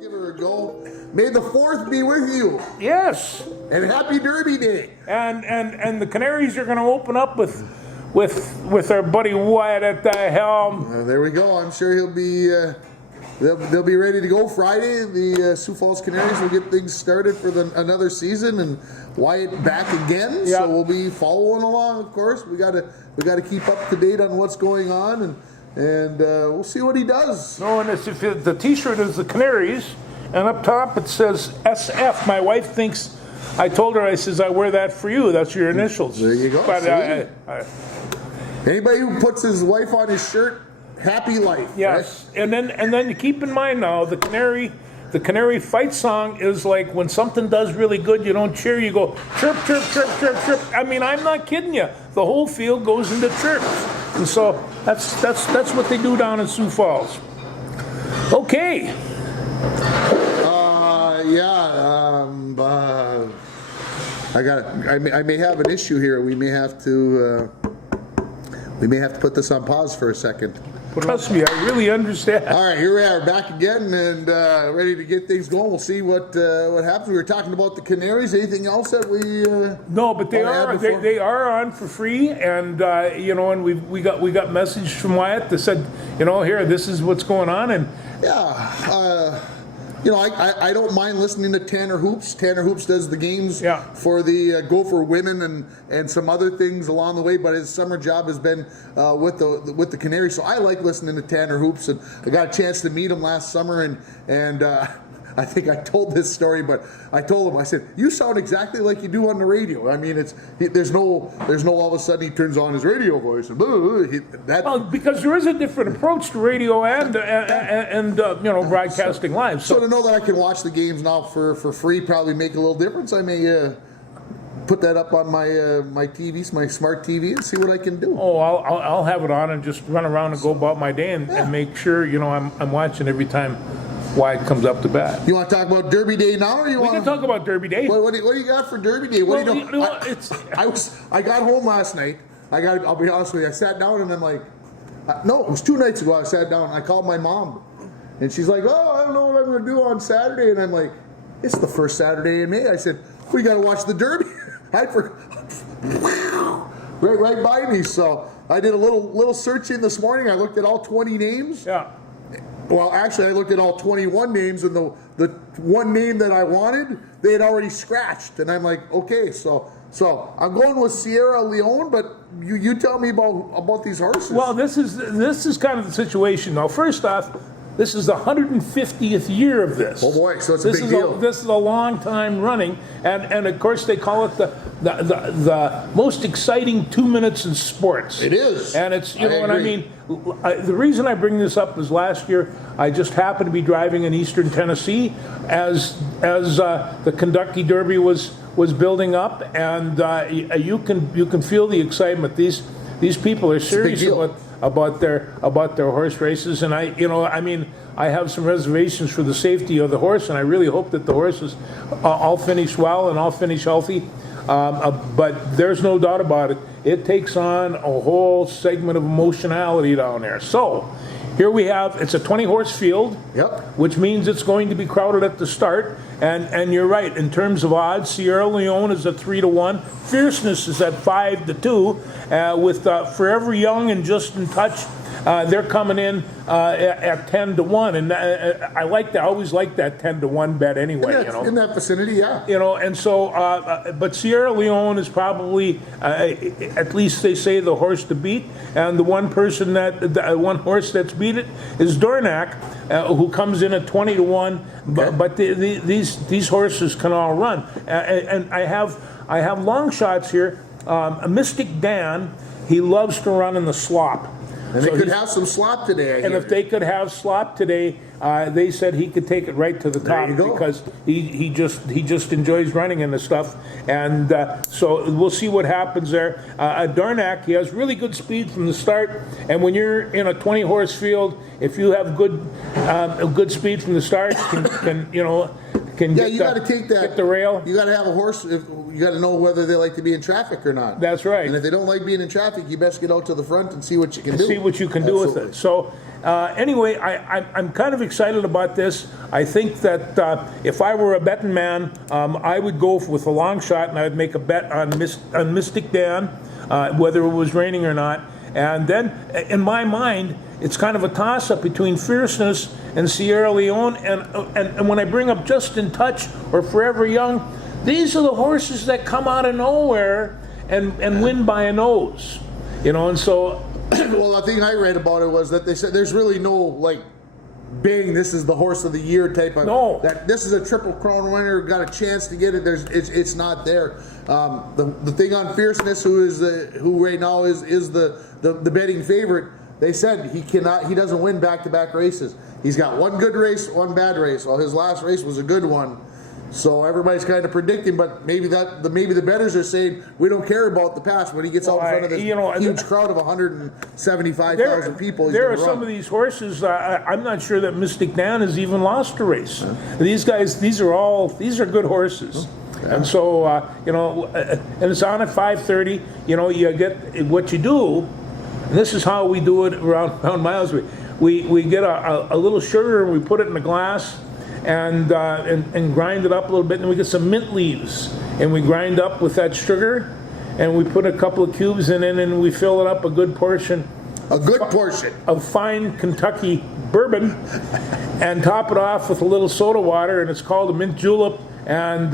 Give her a go. May the 4th be with you. Yes. And happy Derby Day. And the Canaries are going to open up with our buddy Wyatt at the helm. There we go. I'm sure he'll be. They'll be ready to go Friday. The Sioux Falls Canaries will get things started for another season, and Wyatt back again. Yeah. So we'll be following along. Of course, we got to keep up to date on what's going on, and we'll see what he does. No, and the T-shirt is the Canaries, and up top it says SF. My wife thinks. I told her, I says, I wear that for you. That's your initials. There you go. But anybody who puts his wife on his shirt, happy life. yes, right? and then you keep in mind now the Canary fight song is like when something does really good, you don't cheer, you go chirp, chirp, chirp, chirp, chirp. I mean, I'm not kidding you. The whole field goes into chirps, and so that's what they do down in Sioux Falls. Okay. I may have an issue here. We may have to put this on pause for a second. Trust me, I really understand. All right, here we are, back again, and ready to get things going. We'll see what happens. We were talking about the Canaries. Anything else that we? No, but they are on for free, and and we got message from Wyatt that said, here, this is what's going on, and yeah. I don't mind listening to Tanner Hoops. Tanner Hoops does the games for the Gopher women and some other things along the way, but his summer job has been with the Canaries. So I like listening to Tanner Hoops, and I got a chance to meet him last summer, and I think I told this story, but I told him, I said, you sound exactly like you do on the radio. I mean, there's no all of a sudden he turns on his radio voice. And because there is a different approach to radio and broadcasting live. So to know that I can watch the games now for free probably make a little difference. I may put that up on my TV, my smart TV, and see what I can do. Oh, I'll have it on and just run around and go about my day and make sure I'm watching every time Wyatt comes up to bat. You want to talk about Derby Day now, or you want? We can talk about Derby Day. What do you got for Derby Day? I got home last night. I'll be honest with you. I sat down and I'm like, no, it was 2 nights ago. I sat down and I called my mom, and she's like, oh, I don't know what I'm going to do on Saturday, and I'm like, it's the first Saturday in May. I said, we got to watch the Derby. right by me. So I did a little searching this morning. I looked at all 20 names. Yeah. Well, actually, I looked at all 21 names, and the one name that I wanted, they had already scratched. And I'm like, okay, so I'm going with Sierra Leone, but you tell me about these horses. Well, this is kind of the situation. Now, first off, this is the 150th year of this. Oh boy, so it's a big deal. This is a long time running, and of course they call it the most exciting 2 minutes in sports. It is, and it's what I mean. The reason I bring this up is last year I just happened to be driving in Eastern Tennessee as the Kentucky Derby was building up, and you can feel the excitement. These people are serious about their horse races, and I have some reservations for the safety of the horse, and I really hope that the horses all finish well and all finish healthy. But there's no doubt about it. It takes on a whole segment of emotionality down there. So here we have, it's a 20-horse field, which means it's going to be crowded at the start. And you're right, in terms of odds, Sierra Leone is at 3-1. Fierceness is at 5-2. With Forever Young and Just in Touch, they're coming in at 10-1, and I like that. I always like that 10-1 bet anyway. In that vicinity, yeah. And so, but Sierra Leone is probably, at least they say, the horse to beat, and the one horse that's beat it is Dornack, who comes in at 20-1. Okay. But these horses can all run, and I have long shots here. Mystic Dan, he loves to run in the slop. And they could have some slop today. If they could have slop today, they said he could take it right to the top because he just enjoys running in the stuff. And so we'll see what happens there. Dornack, he has really good speed from the start. And when you're in a 20-horse field, if you have good speed from the start, you got to take that. Get the rail. You got to have a horse. You got to know whether they like to be in traffic or not. That's right. And if they don't like being in traffic, you best get out to the front and see what you can do. See what you can do with it. So, Anyway, I'm kind of excited about this. I think that if I were a betting man, I would go with a long shot, and I would make a bet on Mystic Dan, whether it was raining or not. And then, in my mind, it's kind of a toss-up between Fierceness and Sierra Leone. And when I bring up Just in Touch or Forever Young, these are the horses that come out of nowhere and win by a nose. And so... Well, the thing I read about it was that they said there's really no, like, bang, this is the horse of the year type of... No. That this is a Triple Crown winner, got a chance to get it. It's not there. The thing on Fierceness, who right now is the betting favorite, they said he doesn't win back-to-back races. He's got one good race, one bad race. Well, his last race was a good one. So everybody's kind of predicting, but maybe the bettors are saying we don't care about the past when he gets out in front of this huge crowd of 175,000 people. There are some of these horses. I'm not sure that Mystic Dan has even lost a race. These guys, these are good horses. Yeah. And so and it's on at 5:30. You get what you do. And this is how we do it around Miles. We get a little sugar and we put it in a glass. And grind it up a little bit, and we get some mint leaves, and we grind up with that sugar, and we put a couple of cubes in it, and we fill it up a good portion of fine Kentucky bourbon, and top it off with a little soda water, and it's called a mint julep. And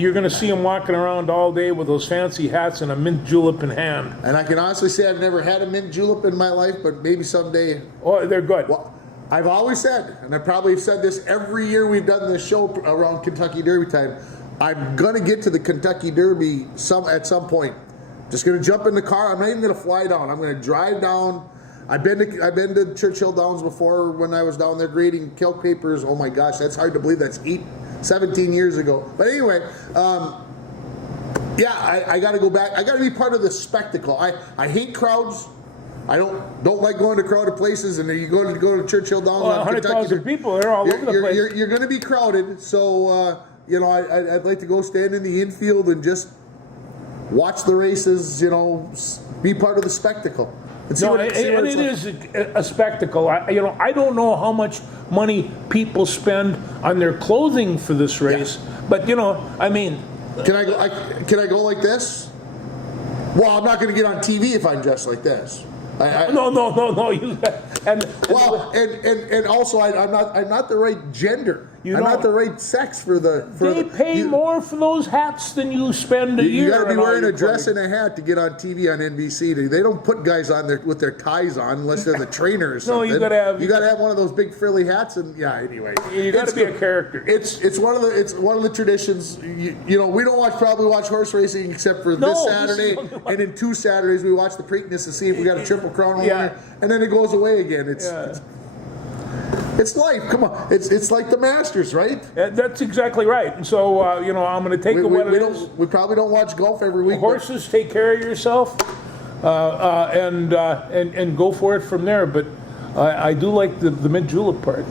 you're going to see them walking around all day with those fancy hats and a mint julep in hand. And I can honestly say I've never had a mint julep in my life, but maybe someday. Oh, they're good. Well, I've always said, and I probably have said this every year we've done this show around Kentucky Derby time, I'm going to get to the Kentucky Derby at some point. Just going to jump in the car. I'm not even going to fly down. I'm going to drive down. I've been to Churchill Downs before when I was down there grading kelp papers. Oh my gosh, that's hard to believe. That's 17 years ago. But anyway, I got to go back. I got to be part of the spectacle. I hate crowds. I don't like going to crowded places, and you go to Churchill Downs. 100,000 people, they're all over the place. You're going to be crowded, so I'd like to go stand in the infield and just watch the races. Be part of the spectacle. It is a spectacle. I don't know how much money people spend on their clothing for this race, but I mean, can I go like this? Well, I'm not going to get on TV if I'm dressed like this. No. And also, I'm not the right gender. I'm not the right sex for the. They pay more for those hats than you spend a year. You got to be wearing a dress and a hat to get on TV on NBC. They don't put guys on there with their ties on unless they're the trainer or something. No, you got to have one of those big frilly hats, and anyway, you got to be a character. It's one of the traditions. We don't probably watch horse racing except for this Saturday, and in 2 Saturdays we watch the Preakness to see if we got a Triple Crown winner, and then it goes away again. It's life. Come on. It's like the Masters, right? That's exactly right. And so, I'm going to take We probably don't watch golf every week. Horses, take care of yourself, and go for it from there. But I do like the mint julep part.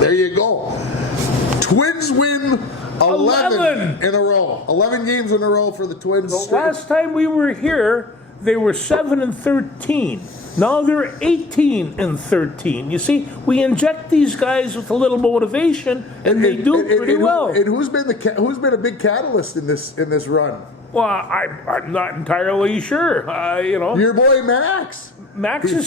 There you go. Twins win 11 in a row. 11 games in a row for the Twins. The last time we were here, they were 7-13. Now they're 18-13. You see, we inject these guys with a little motivation, and they do pretty well. And who's been a big catalyst in this run? Well, I'm not entirely sure. Your boy Max.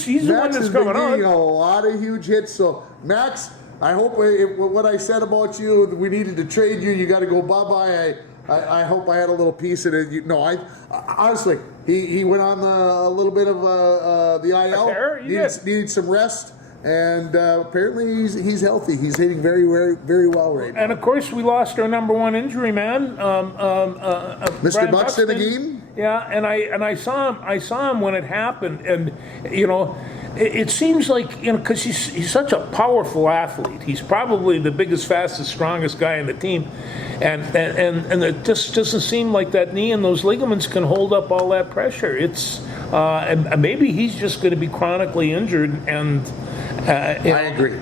He's the one that's coming on. Getting a lot of huge hits. So Max, I hope what I said about you, we needed to trade you. You got to go bye-bye. I hope I had a little piece in it. Honestly, he went on a little bit of the IL. Needed some rest, and apparently he's healthy. He's hitting very, very, very well right now. And of course, we lost our number one injury man, Mr. Buxton again. Yeah, and I saw him when it happened, and it seems like because he's such a powerful athlete. He's probably the biggest, fastest, strongest guy in the team, and it just doesn't seem like that knee and those ligaments can hold up all that pressure. It's and maybe he's just going to be chronically injured. And I agree.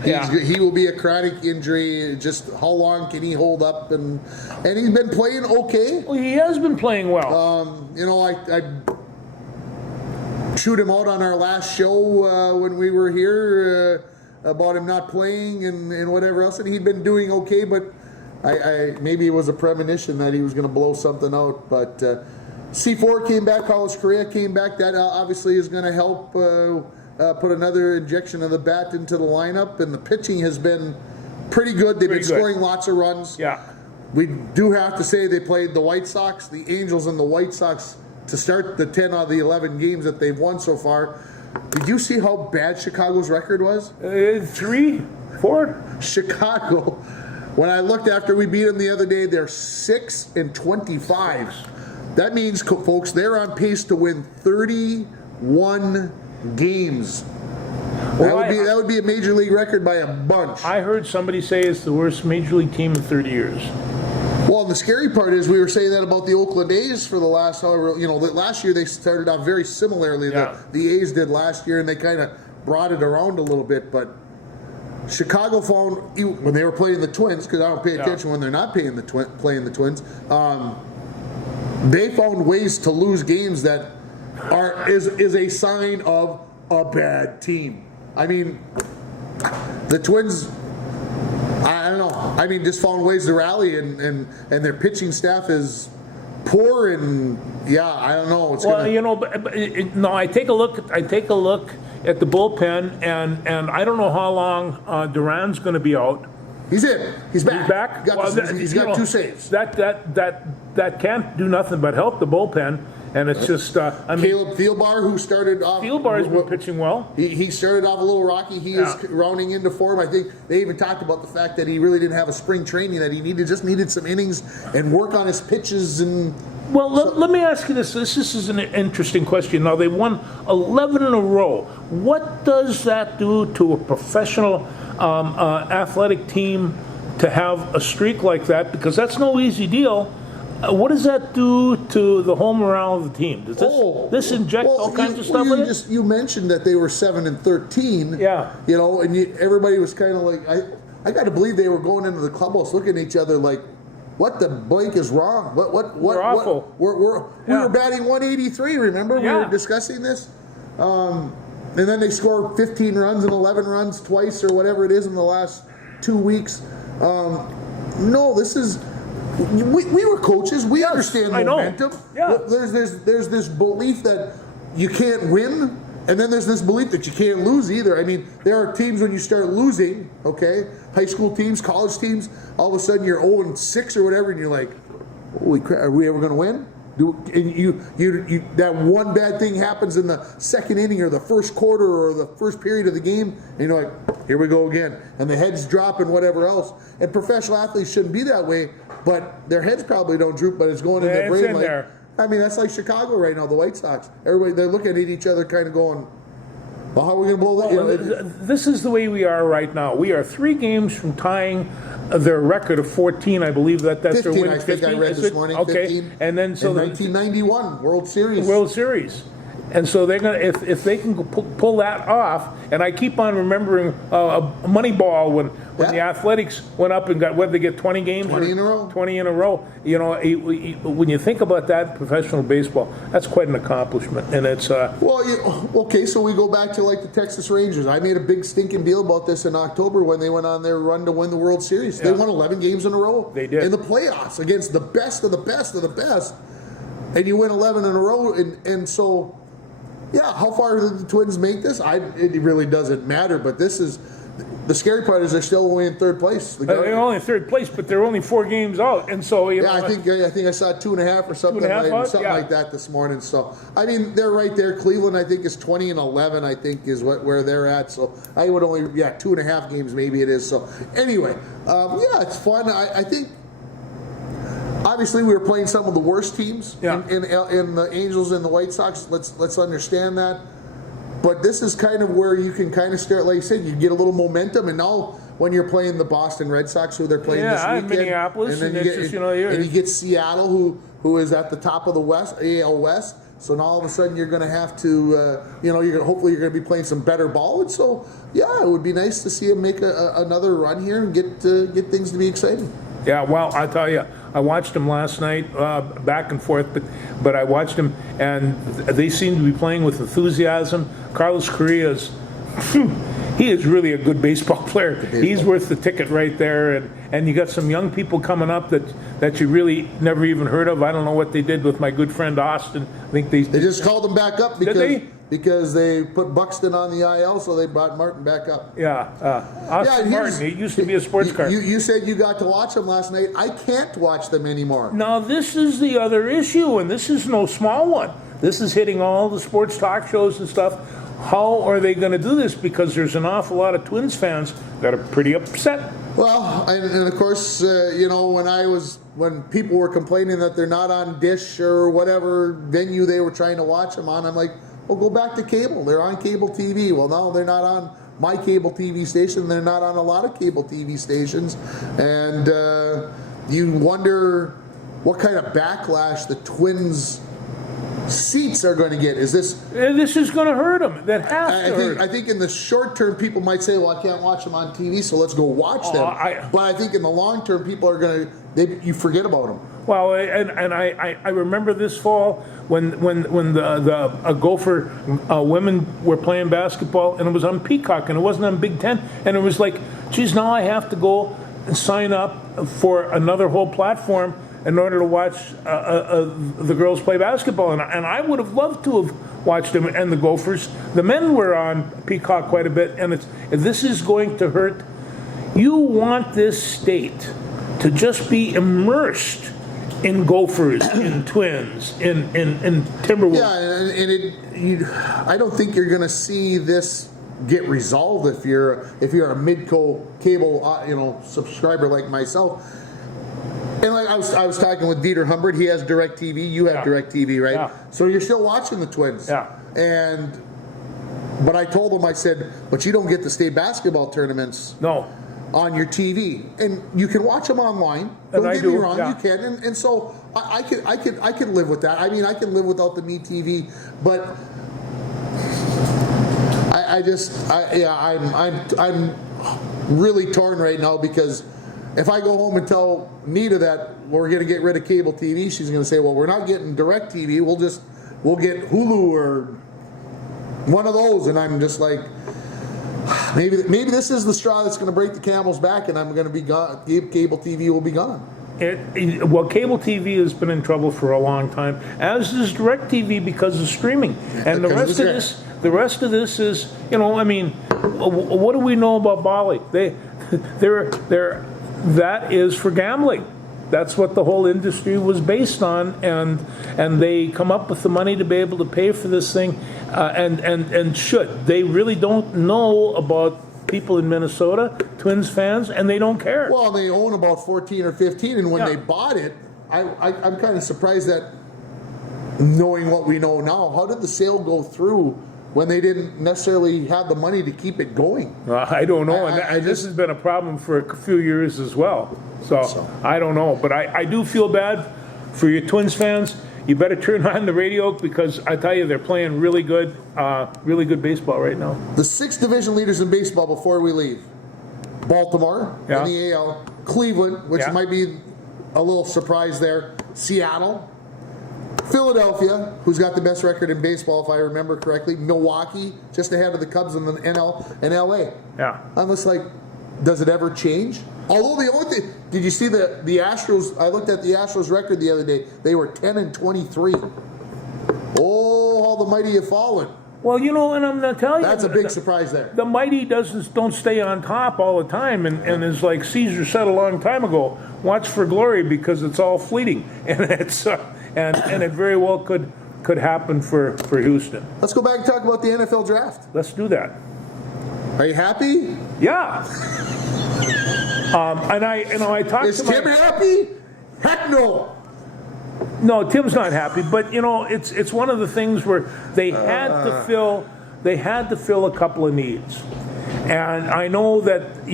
He will be a chronic injury. Just how long can he hold up? And he's been playing okay. Well, he has been playing well. chewed him out on our last show when we were here about him not playing and whatever else, and he'd been doing okay, but I maybe it was a premonition that he was going to blow something out. But C4 came back, Carlos Correa came back. That obviously is going to help put another injection of the bat into the lineup, and the pitching has been pretty good. They've been scoring lots of runs. Yeah. We do have to say they played the White Sox, the Angels, and the White Sox to start the 10 out of the 11 games that they've won so far. Did you see how bad Chicago's record was? 3, 4. Chicago, when I looked after we beat them the other day, they're 6-25. That means, folks, they're on pace to win 31 games. Well, that would be a major league record by a bunch. I heard somebody say it's the worst major league team in 30 years. Well, the scary part is we were saying that about the Oakland A's for the last, last year they started off very similarly. Yeah. The A's did last year, and they kind of brought it around a little bit. But Chicago found, when they were playing the Twins, because I don't pay attention when they're not playing the Twins, they found ways to lose games that is a sign of a bad team. I mean, the Twins, I don't know. I mean, just found ways to rally, and their pitching staff is poor, and I don't know. I take a look at the bullpen, and I don't know how long Duran's going to be out. He's in. He's back. He's back. He's got 2 saves. That can't do nothing but help the bullpen. And it's just, Caleb Thielbar, who started off. Thielbar's been pitching well. He started off a little rocky. He is rounding into form. I think they even talked about the fact that he really didn't have a spring training, that he just needed some innings and work on his pitches. Well, let me ask you this. This is an interesting question. Now, they won 11 in a row. What does that do to a professional athletic team to have a streak like that? Because that's no easy deal. What does that do to the whole morale of the team? Does this inject all kinds of stuff in it? You mentioned that they were 7-13. Yeah. And everybody was kind of like, I got to believe they were going into the clubhouse looking at each other like, what the blank is wrong? We're awful. We were batting 183. Remember we were discussing this, and then they scored 15 runs and 11 runs twice or whatever it is in the last 2 weeks. No, this is. We were coaches. We understand momentum. Yeah. There's this belief that you can't win, and then there's this belief that you can't lose either. I mean, there are teams when you start losing, high school teams, college teams, all of a sudden you're 0-6 or whatever, and you're like, holy crap, are we ever going to win? That one bad thing happens in the second inning or the first quarter or the first period of the game, and you're like, here we go again. And the heads drop and whatever else. And professional athletes shouldn't be that way, but their heads probably don't droop, but it's going in their brain. I mean, that's like Chicago right now, the White Sox. Everybody, they're looking at each other kind of going, well, how are we going to blow that? This is the way we are right now. We are 3 games from tying their record of 14. I believe that's 15, their win. I think I read this morning. Okay, 15. And then so 1991 World Series. And so they're gonna, if they can pull that off, and I keep on remembering Moneyball when the Athletics went up and got, what did they get, 20 games? 20 in a row. 20 in a row. When you think about that, professional baseball, that's quite an accomplishment, and it's. Okay, so we go back to like the Texas Rangers. I made a big stinking deal about this in October when they went on their run to win the World Series. They won 11 games in a row. They did. In the playoffs against the best of the best of the best, and you win 11 in a row, and so. Yeah, how far did the Twins make this? It really doesn't matter, but this is the scary part is they're still only in 3rd place. They're only in 3rd place, but they're only 4 games out, and so I think I saw 2.5 or something, like that this morning. So I mean, they're right there. Cleveland, I think, is 20-11. I think is where they're at. So I would only 2.5 games maybe it is. So anyway, it's fun. I think. Obviously, we were playing some of the worst teams in the Angels and the White Sox. Let's understand that. But this is kind of where you can kind of start, like you said, you get a little momentum. And now when you're playing the Boston Red Sox, who they're playing this weekend, Minneapolis, and then you get Seattle, who is at the top of the West, AL West. So now all of a sudden you're going to have to, hopefully you're going to be playing some better ball. And so, it would be nice to see them make another run here and get things to be exciting. Yeah, well, I tell you, I watched them last night, back and forth, but I watched them, and they seem to be playing with enthusiasm. Carlos Correa's, he is really a good baseball player. He's worth the ticket right there, and you got some young people coming up that you really never even heard of. I don't know what they did with my good friend Austin. I think they just called him back up because they put Buxton on the IL, so they brought Martin back up. Yeah, Austin Martin. He used to be a sports car. You said you got to watch them last night. I can't watch them anymore. Now, this is the other issue, and this is no small one. This is hitting all the sports talk shows and stuff. How are they going to do this? Because there's an awful lot of Twins fans that are pretty upset. Well, and of course, when people were complaining that they're not on Dish or whatever venue they were trying to watch them on, I'm like, well, go back to cable. They're on cable TV. Well, no, they're not on my cable TV station. They're not on a lot of cable TV stations. And you wonder what kind of backlash the Twins seats are going to get. This is going to hurt them. That has to hurt. I think in the short term, people might say, well, I can't watch them on TV, so let's go watch them. But I think in the long term, people are going to, you forget about them. Well, and I remember this fall when the Gopher women were playing basketball, and it was on Peacock, and it wasn't on Big Ten, and it was like, geez, now I have to go and sign up for another whole platform in order to watch the girls play basketball, and I would have loved to have watched them. And the Gophers, the men were on Peacock quite a bit, and this is going to hurt. You want this state to just be immersed in Gophers, in Twins, in Timberwolves. Yeah, and I don't think you're going to see this get resolved if you're a Midco cable subscriber like myself. And like I was talking with Dieter Humbert, he has DirecTV. You have DirecTV, right? Yeah. So you're still watching the Twins. Yeah. But I told him, I said, but you don't get the state basketball tournaments. No. On your TV, and you can watch them online. Don't get me wrong, you can, and so I could live with that. I mean, I can live without the Me TV, but I'm really torn right now, because if I go home and tell Nita that we're going to get rid of cable TV, she's going to say, well, we're not getting DirecTV. We'll get Hulu or one of those, and I'm just like, maybe this is the straw that's going to break the camel's back, and I'm going to be gone. Cable TV will be gone. Well, cable TV has been in trouble for a long time, as is DirecTV, because of streaming. And the rest of this is, I mean, what do we know about Bali? That is for gambling. That's what the whole industry was based on, and they come up with the money to be able to pay for this thing, and should. They really don't know about people in Minnesota, Twins fans, and they don't care. Well, they own about 14 or 15, and when they bought it, I'm kind of surprised that, knowing what we know now, how did the sale go through when they didn't necessarily have the money to keep it going? I don't know, and this has been a problem for a few years as well. So I don't know, but I do feel bad for your Twins fans. You better turn on the radio, because I tell you, they're playing really good baseball right now. The 6 division leaders in baseball before we leave: Baltimore in the AL, Cleveland, which might be a little surprise there, Seattle, Philadelphia, who's got the best record in baseball if I remember correctly, Milwaukee, just ahead of the Cubs in the NL, and LA. Yeah. I'm just like, does it ever change? Although the only thing, did you see the Astros? I looked at the Astros record the other day. They were 10-23. Oh, how the mighty have fallen. Well, and I'm going to tell you, that's a big surprise there. The mighty don't stay on top all the time, and is like Caesar said a long time ago, watch for glory, because it's all fleeting, and it's and it very well could happen for Houston. Let's go back and talk about the NFL draft. Let's do that. Are you happy? Yeah. And I talked Is Tim happy? Heck no. No, Tim's not happy, but it's one of the things where they had to fill a couple of needs. And I know that,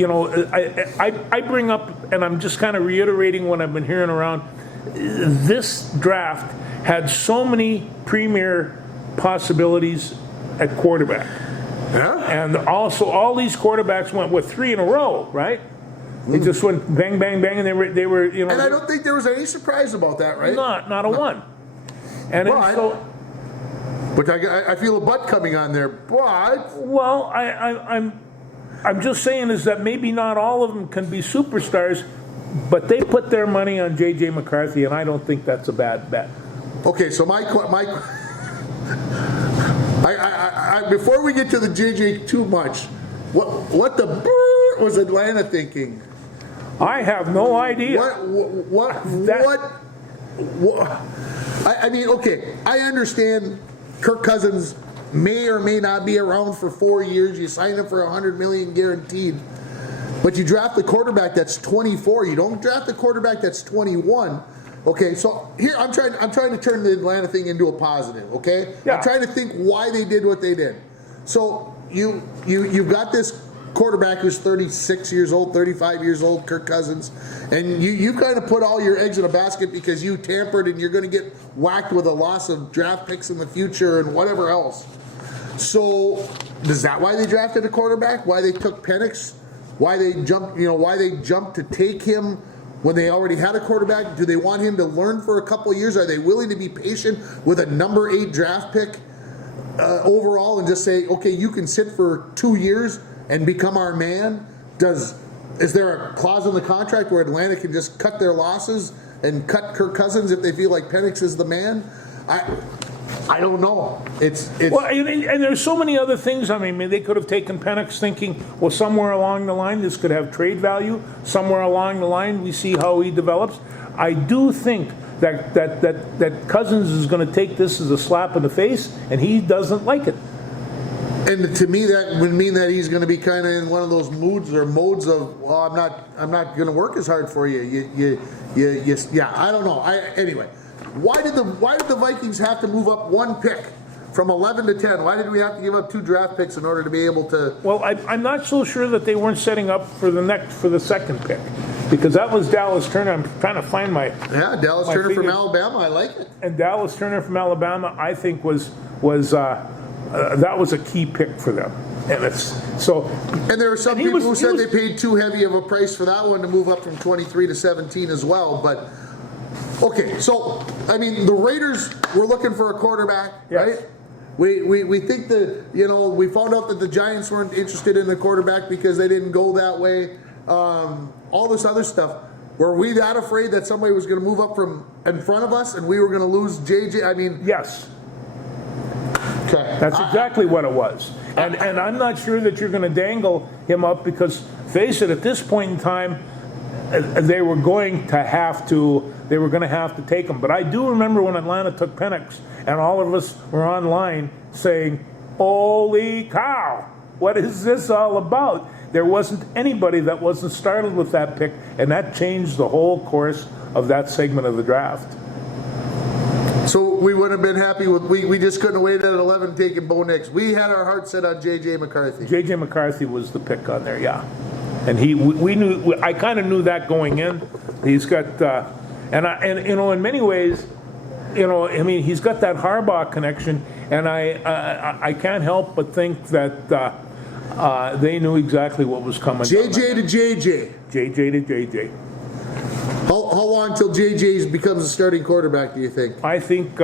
I bring up, and I'm just kind of reiterating what I've been hearing around, this draft had so many premier possibilities at quarterback. Yeah. And also all these quarterbacks went with 3 in a row, right? It just went bang, bang, bang, and they were, you know. And I don't think there was any surprise about that, right? Not a one. And But, so, which I feel a butt coming on there, but well, I'm just saying is that maybe not all of them can be superstars, but they put their money on J.J. McCarthy, and I don't think that's a bad bet. okay. So before we get to the JJ too much, what the was Atlanta thinking? I have no idea. What? I mean, okay, I understand Kirk Cousins may or may not be around for 4 years. You sign him for $100 million guaranteed, but you draft the quarterback that's 24. You don't draft the quarterback that's 21. Okay, so here I'm trying to turn the Atlanta thing into a positive. Okay, yeah. I'm trying to think why they did what they did. So you've got this quarterback who's 36 years old, 35 years old, Kirk Cousins, and you kind of put all your eggs in a basket because you tampered and you're going to get whacked with a loss of draft picks in the future and whatever else. So is that why they drafted a quarterback? Why they took Penix? Why they jumped? Why they jumped to take him when they already had a quarterback? Do they want him to learn for a couple of years? Are they willing to be patient with a number 8 draft pick overall and just say, okay, you can sit for 2 years and become our man? Is there a clause in the contract where Atlanta can just cut their losses and cut Kirk Cousins if they feel like Penix is the man? I don't know. Well, and there's so many other things. I mean, they could have taken Penix thinking, well, somewhere along the line this could have trade value. Somewhere along the line we see how he develops. I do think that Cousins is going to take this as a slap in the face, and he doesn't like it. And to me, that would mean that he's going to be kind of in one of those modes of, well, I'm not going to work as hard for you. Yeah, I don't know. Anyway, why did the Vikings have to move up 1 pick from 11 to 10? Why did we have to give up 2 draft picks in order to be able to? Well, I'm not so sure that they weren't setting up for the second pick, because that was Dallas Turner. I'm trying to find my Dallas my Turner figures. from Alabama. I like it. And Dallas Turner from Alabama, I think that was a key pick for them. And And there were some people who said they paid too heavy of a price for that one to move up from 23 to 17 as well. But okay, so I mean, the Raiders were looking for a quarterback, yes. right? We think that we found out that the Giants weren't interested in the quarterback because they didn't go that way. All this other stuff. Were we that afraid that somebody was going to move up from in front of us and we were going to lose JJ? I mean, yes. Okay. That's exactly what it was. And I'm not sure that you're going to dangle him up because, face it, at this point in time, they were going to have to take him. But I do remember when Atlanta took Penix, and all of us were online saying, holy cow, what is this all about? There wasn't anybody that wasn't startled with that pick, and that changed the whole course of that segment of the draft. So we would have been happy with we just couldn't wait at 11 taking Bo Nix. We had our heart set on J.J. McCarthy. J.J. McCarthy was the pick on there, yeah. And we knew. I kind of knew that going in. He's got and in many ways, I mean, he's got that Harbaugh connection, and I can't help but think that they knew exactly what was coming. J.J. to J.J. J.J. to J.J. How long until J.J. becomes a starting quarterback, do you think? I think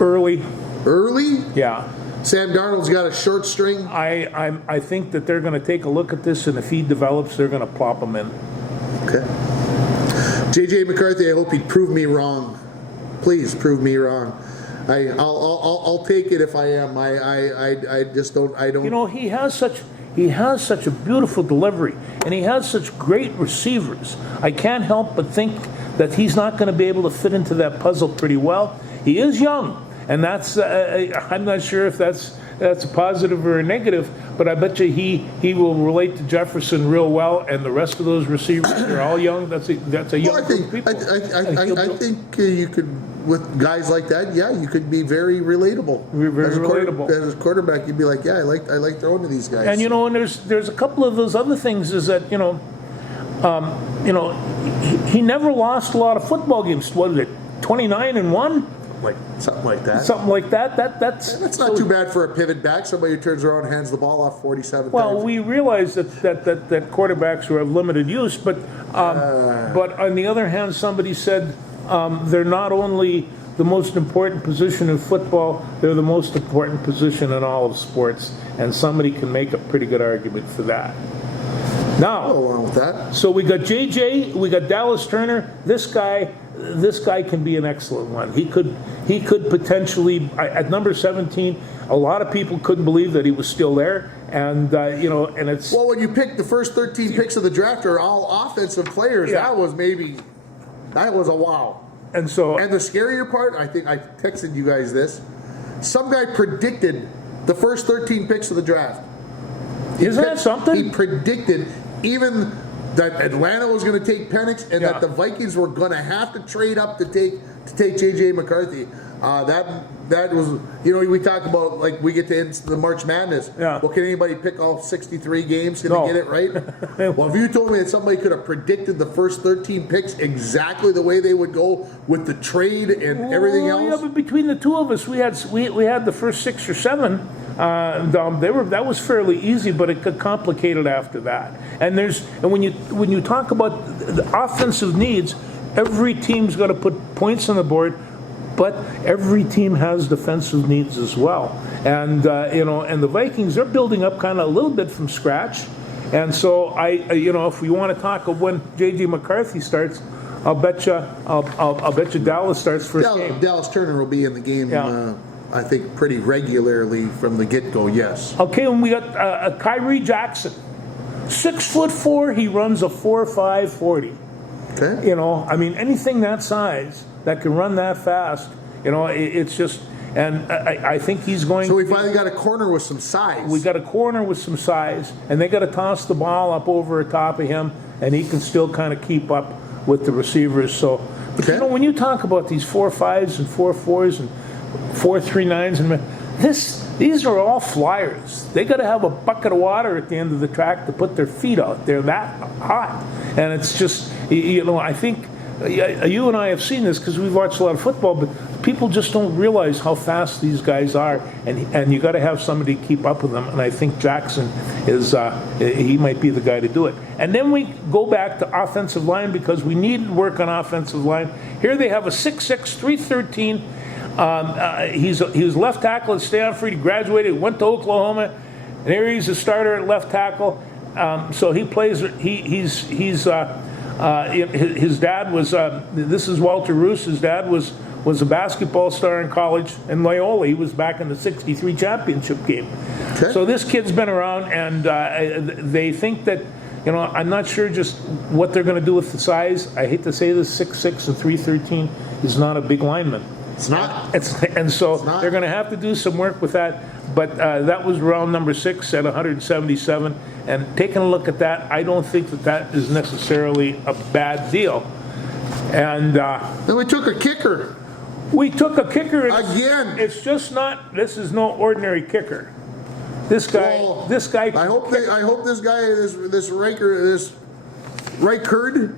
early. Early? Yeah. Sam Darnold's got a short string. I think that they're going to take a look at this, and if he develops, they're going to plop him in. Okay. J.J. McCarthy, I hope he'd prove me wrong. Please prove me wrong. I'll take it if I am. I just don't. I don't. He has such a beautiful delivery, and he has such great receivers. I can't help but think that he's not going to be able to fit into that puzzle pretty well. He is young, and that's I'm not sure if that's a positive or a negative, but I bet you he will relate to Jefferson real well, and the rest of those receivers are all young. That's a young group of people. I think you could, with guys like that, yeah, you could be very relatable. Very relatable. As a quarterback, you'd be like, yeah, I like throwing to these guys. And and there's a couple of those other things is that he never lost a lot of football games. What is it, 29-1? Something like that. Something like that. That's not too bad for a pivot back. Somebody who turns around and hands the ball off 47 times. Well, we realize that quarterbacks are of limited use, but on the other hand, somebody said they're not only the most important position in football, they're the most important position in all of sports, and somebody can make a pretty good argument for that. Now, along with that, so we got JJ, we got Dallas Turner. This guy can be an excellent one. He could potentially at number 17. A lot of people couldn't believe that he was still there, and and it's well, when you pick the first 13 picks of the draft are all offensive players. Yeah. That was a wow. And the scarier part, I think I texted you guys this. Some guy predicted the first 13 picks of the draft. Isn't that something? He predicted even that Atlanta was going to take Penix and that the Vikings were going to have to trade up to take J.J. McCarthy. That was, we talk about, like, we get to the March Madness. Yeah. Well, can anybody pick all 63 games? Can they get it right? Well, if you told me that somebody could have predicted the first 13 picks exactly the way they would go with the trade and everything else. Yeah, but between the two of us, we had the first 6 or 7. That was fairly easy, but it got complicated after that. And when you talk about the offensive needs, every team's got to put points on the board, but every team has defensive needs as well. And and the Vikings, they're building up kind of a little bit from scratch. And so if we want to talk of when J.J. McCarthy starts, I'll bet you Dallas starts first game. Dallas Turner will be in the game. Yeah. I think pretty regularly from the get-go, yes. Okay, and we got Kyrie Jackson. 6'4", he runs a 4.5 40. Okay. Anything that size that can run that fast, it's just, and I think he's going. So we finally got a corner with some size. We got a corner with some size, and they got to toss the ball up over the top of him, and he can still kind of keep up with the receivers. So, but when you talk about these 4.5s and 4.4s and 4.39s, and these are all flyers. They got to have a bucket of water at the end of the track to put their feet out. They're that hot, and it's just I think you and I have seen this because we've watched a lot of football, but people just don't realize how fast these guys are, and you got to have somebody keep up with them. And I think Jackson he might be the guy to do it. And then we go back to offensive line because we need work on offensive line. Here they have a 6'6", 313. He was left tackle at Stanford. He graduated, went to Oklahoma, and here he's a starter at left tackle. So he plays. His dad was. This is Walter Roos. His dad was a basketball star in college in Loyola. He was back in the '63 championship game. Okay. So this kid's been around, and they think that. I'm not sure just what they're going to do with the size. I hate to say this, 6'6" and 313 is not a big lineman. It's not. They're going to have to do some work with that. But that was round number 6 at 177. And taking a look at that, I don't think that is necessarily a bad deal. And then we took a kicker. We took a kicker again. It's just not. This is no ordinary kicker. This guy. I hope this guy, this Will Reichard.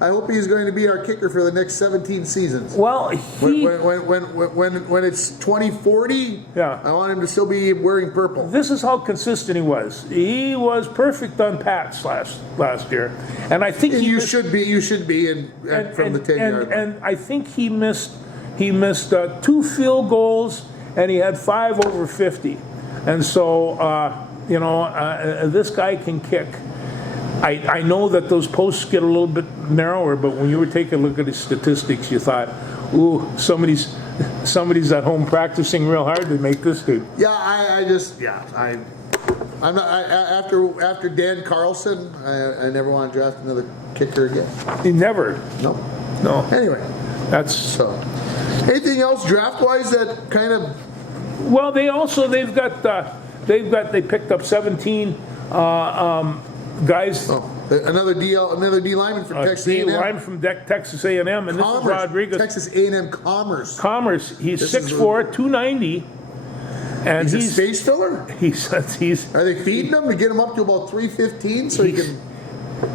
I hope he's going to be our kicker for the next 17 seasons. Well, when it's 2040, I want him to still be wearing purple. This is how consistent he was. He was perfect on Pats last year, and I think you should be from the 10-yard line. And I think he missed 2 field goals, and he had 5 over 50, and so this guy can kick. I know that those posts get a little bit narrower, but when you were taking a look at his statistics, you thought, ooh, somebody's at home practicing real hard to make this dude. Yeah, I'm not. After Dan Carlson, I never want to draft another kicker again. He never. No. Anyway, that's so. Anything else draft wise that kind of? Well, they picked up 17. Guys, another D lineman from Texas A&M. D lineman from Texas A&M, and this is Rodriguez. Texas A&M Commerce. He's 6'4", 290, and he's a space filler. He's. Are they feeding him to get him up to about 315 so he can?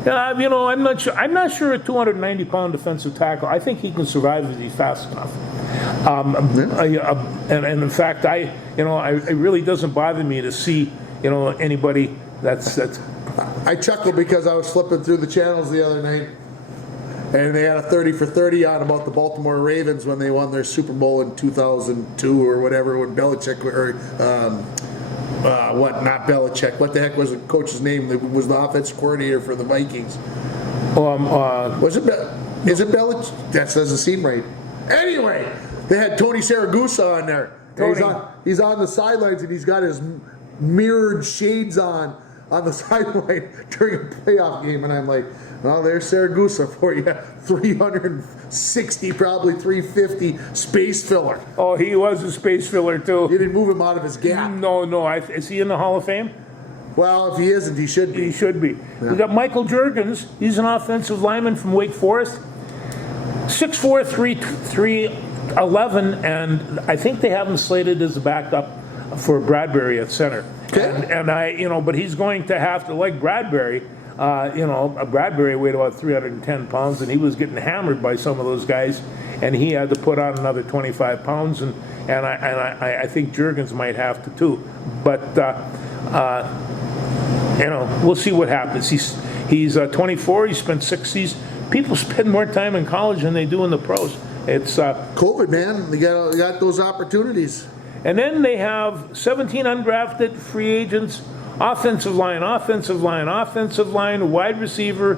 You know, I'm not sure. I'm not sure a 290-pound defensive tackle. I think he can survive if he's fast enough. And in fact, it really doesn't bother me to see, anybody that's. I chuckled because I was flipping through the channels the other night, and they had a 30 for 30 on about the Baltimore Ravens when they won their Super Bowl in 2002 or whatever, when Belichick not Belichick. What the heck was the coach's name that was the offensive coordinator for the Vikings? Is it Belichick? That doesn't seem right. Anyway, they had Tony Saragusa on there. He's on the sidelines, and he's got his mirrored shades on the sideline during a playoff game, and I'm like, well, there's Saragusa for you. 360, probably 350 space filler. Oh, he was a space filler, too. You didn't move him out of his gap. No. Is he in the Hall of Fame? Well, if he isn't, he should be. He should be. Yeah. We got Michael Juergens. He's an offensive lineman from Wake Forest. 6'4", 311, and I think they have him slated as a backup for Bradbury at center. Okay. But he's going to have to, like Bradbury, Bradbury weighed about 310 pounds, and he was getting hammered by some of those guys, and he had to put on another 25 pounds, and I think Juergens might have to too. But we'll see what happens. He's 24. He spent 6 seasons. People spend more time in college than they do in the pros. It's COVID, man. They got those opportunities. And then they have 17 undrafted free agents, offensive line, wide receiver,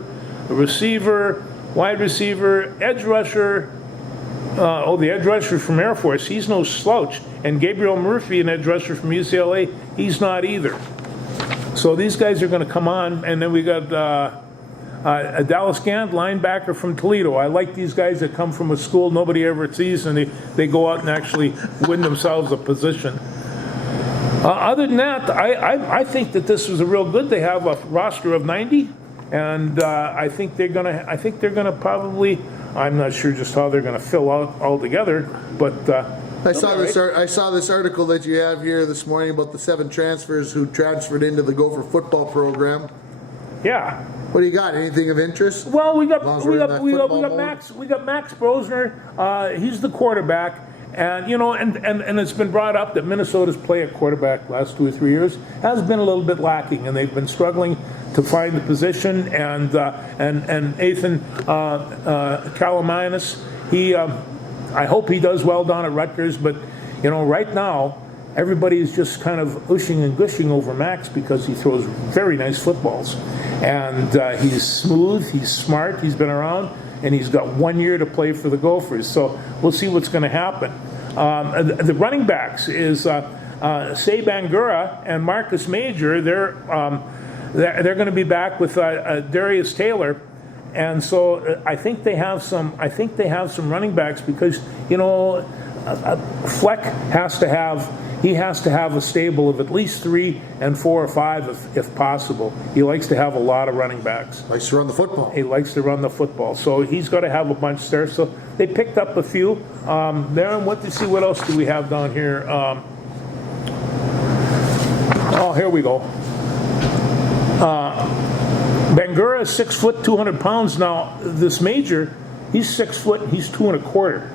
wide receiver, edge rusher. The edge rusher from Air Force, he's no slouch. And Gabriel Murphy, an edge rusher from UCLA, he's not either. So these guys are going to come on. And then we got a Dallas Gant, linebacker from Toledo. I like these guys that come from a school nobody ever sees, and they go out and actually win themselves a position. Other than that, I think that this was a real good. They have a roster of 90, and I think they're gonna probably. I'm not sure just how they're gonna fill out altogether, but. I saw this article that you have here this morning about the 7 transfers who transferred into the Gopher football program. Yeah. What do you got? Anything of interest? Well, we got Max Brosner. He's the quarterback, and and it's been brought up that Minnesota's play at quarterback last 2 or 3 years has been a little bit lacking, and they've been struggling to find the position. And Ethan Kalaminas, I hope he does well down at Rutgers, but right now everybody is just kind of ushing and gushing over Max because he throws very nice footballs. And he's smooth, he's smart, he's been around, and he's got 1 year to play for the Gophers. So we'll see what's going to happen. The running backs is Say Bangura and Marcus Major. They're going to be back with Darius Taylor. And so I think they have some running backs because Fleck has to have a stable of at least 3 and 4 or 5 if possible. He likes to have a lot of running backs. Likes to run the football. He likes to run the football. So he's got to have a bunch there. So they picked up a few there. And what else do we have down here? Here we go. Bangura is 6 foot, 200 pounds. Now this Major, he's 6 foot, he's 2 1/4.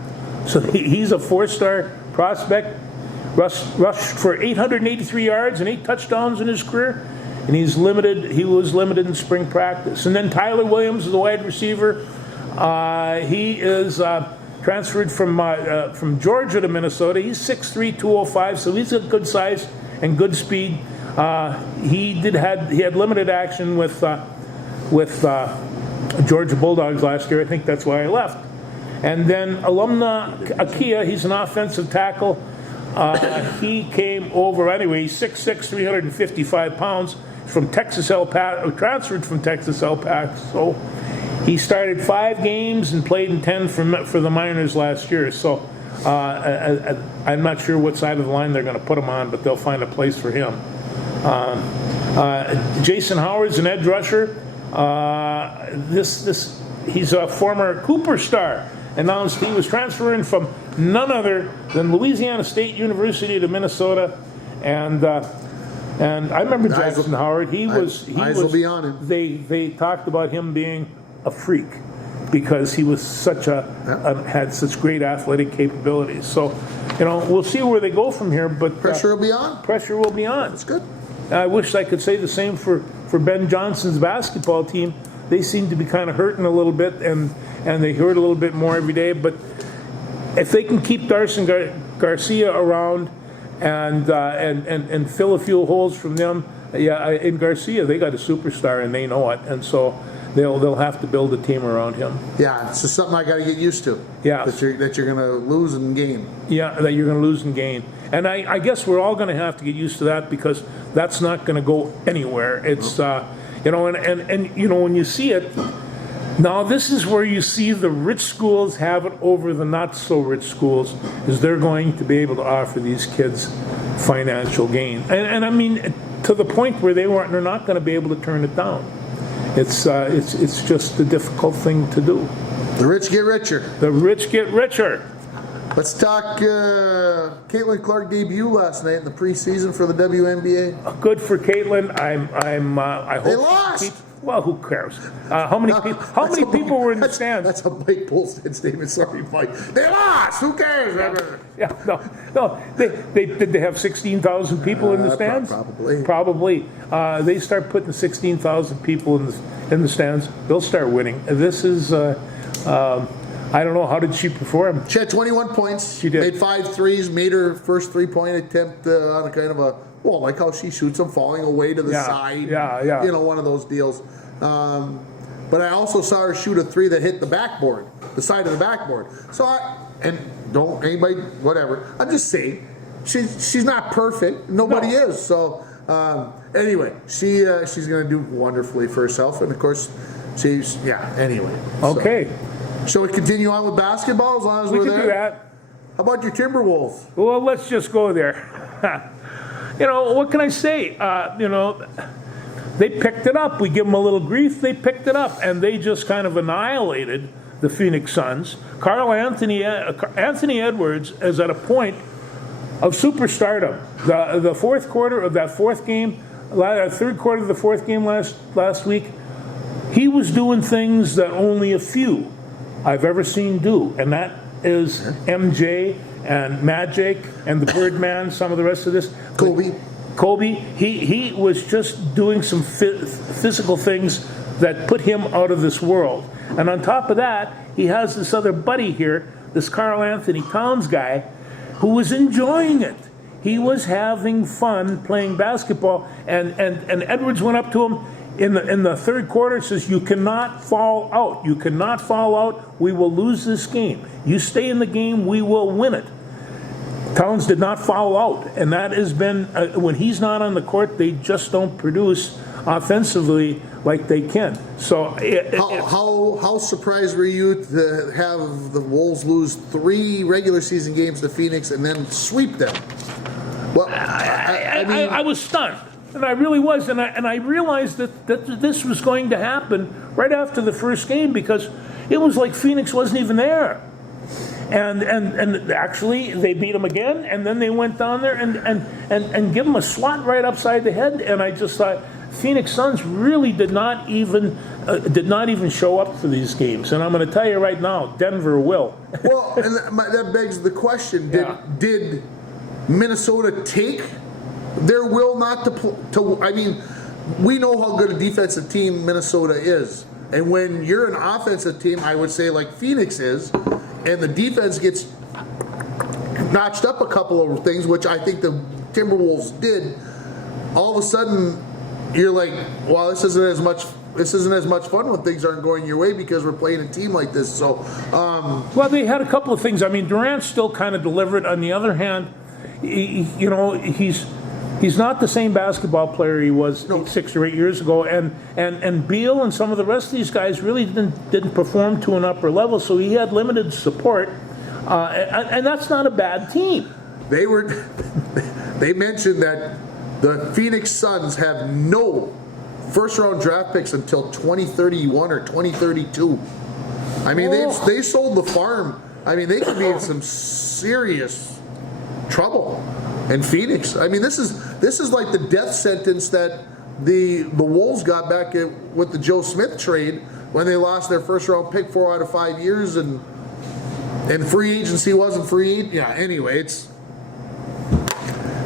So he's a 4-star prospect. Rushed for 883 yards and 8 touchdowns in his career, and he was limited in spring practice. And then Tyler Williams, the wide receiver, he is transferred from Georgia to Minnesota. He's 6'3", 205, so he's got good size and good speed. He had limited action with Georgia Bulldogs last year. I think that's why I left. And then Alumna Akia, he's an offensive tackle. He came over anyway. He's 6'6", 355 pounds from Texas El Paso, transferred from Texas El Paso. He started 5 games and played in 10 for the Miners last year. So I'm not sure what side of the line they're going to put him on, but they'll find a place for him. Jason Howard's an edge rusher. He's a former Cooper star. Announced he was transferring from none other than Louisiana State University to Minnesota, and And I remember Eyes Jackson will- Howard. Eyes will be on him. They talked about him being a freak because he was had such great athletic capabilities. So, we'll see where they go from here. But Pressure will be on. Pressure will be on. That's good. I wish I could say the same for Ben Johnson's basketball team. They seem to be kind of hurting a little bit, and they hurt a little bit more every day. But if they can keep Darson Garcia around and fill a few holes from them, in Garcia they got a superstar and they know it, and so they'll have to build a team around him. Yeah, it's just something I got to get used to. Yeah, that you're going to lose and gain. Yeah, that you're going to lose and gain, and I guess we're all going to have to get used to that because that's not going to go anywhere. It's and when you see it. Now, this is where you see the rich schools have it over the not-so-rich schools, is they're going to be able to offer these kids financial gain. And I mean, to the point where they're not going to be able to turn it down. It's just a difficult thing to do. The rich get richer. The rich get richer. Let's talk Caitlin Clark debut last night in the preseason for the WNBA. Good for Caitlin. I hope they lost. Well, who cares? How many people were in the stands? That's a Mike Bolstead statement. Sorry, Mike. They lost. Who cares? Yeah, no. Did they have 16,000 people in the stands? Probably. They start putting 16,000 people in the stands. They'll start winning. This is. I don't know. How did she perform? She had 21 points. She did. Made 5 threes. Made her first 3-point attempt on a kind of a. Well, like how she shoots them falling away to the side. Yeah. One of those deals. But I also saw her shoot a 3 that hit the backboard, the side of the backboard. So don't anybody, whatever. I'm just saying, she's not perfect. Nobody is. So anyway, she's going to do wonderfully for herself. And of course, anyway. Okay. So, shall we continue on with basketball as long as we're there? We can do that. How about your Timberwolves? Well, let's just go there. What can I say? They picked it up. We give them a little grief. They picked it up, and they just kind of annihilated the Phoenix Suns. Anthony Edwards is at a point of superstardom. The fourth quarter of that fourth game, third quarter of the fourth game last week, he was doing things that only a few I've ever seen do, and that is MJ and Magic and the Birdman, some of the rest of this. Kobe, he was just doing some physical things that put him out of this world. And on top of that, he has this other buddy here, this Karl Anthony Towns guy, who was enjoying it. He was having fun playing basketball, and Edwards went up to him in the third quarter, says, "You cannot foul out. You cannot foul out. We will lose this game. You stay in the game, we will win it." Towns did not foul out, and that has been when he's not on the court, they just don't produce offensively like they can. So, how surprised were you to have the Wolves lose 3 regular season games to Phoenix and then sweep them? Well, I was stunned, and I really was, and I realized that this was going to happen right after the first game because it was like Phoenix wasn't even there. And actually, they beat them again, and then they went down there and give them a swat right upside the head. And I just thought, Phoenix Suns really did not even show up for these games. And I'm going to tell you right now, Denver will. Well, and that begs the question: Did Minnesota take their will not to? I mean, we know how good a defensive team Minnesota is, and when you're an offensive team, I would say like Phoenix is. And the defense gets notched up a couple of things, which I think the Timberwolves did. All of a sudden, you're like, "Well, this isn't as much fun when things aren't going your way because we're playing a team like this." So, well, they had a couple of things. I mean, Durant still kind of delivered. On the other hand, he's not the same basketball player he was 6 or 8 years ago, and Beal and some of the rest of these guys really didn't perform to an upper level, so he had limited support, and that's not a bad team. They mentioned that the Phoenix Suns have no first-round draft picks until 2031 or 2032. I mean, they sold the farm. I mean, they could be in some serious trouble. And Phoenix, I mean, this is This is like the death sentence that the Wolves got back with the Joe Smith trade when they lost their first round pick 4 out of 5 years, and free agency wasn't free. Yeah. Anyway,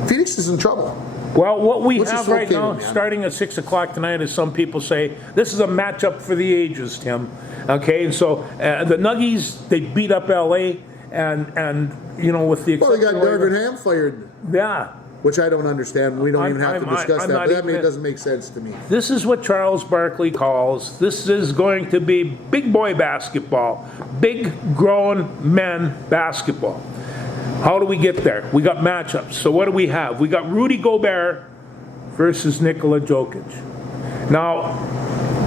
Phoenix is in trouble. Well, what we have right now, starting at 6 o'clock tonight, as some people say, this is a matchup for the ages, Tim. Okay, and so the Nuggies, they beat up LA, and with the exception, they got Darvin Ham fired. Yeah. Which I don't understand. We don't even have to discuss that. But that doesn't make sense to me. This is what Charles Barkley calls, this is going to be big boy basketball, big grown men basketball. How do we get there? We got matchups. So what do we have? We got Rudy Gobert versus Nikola Jokic. Now,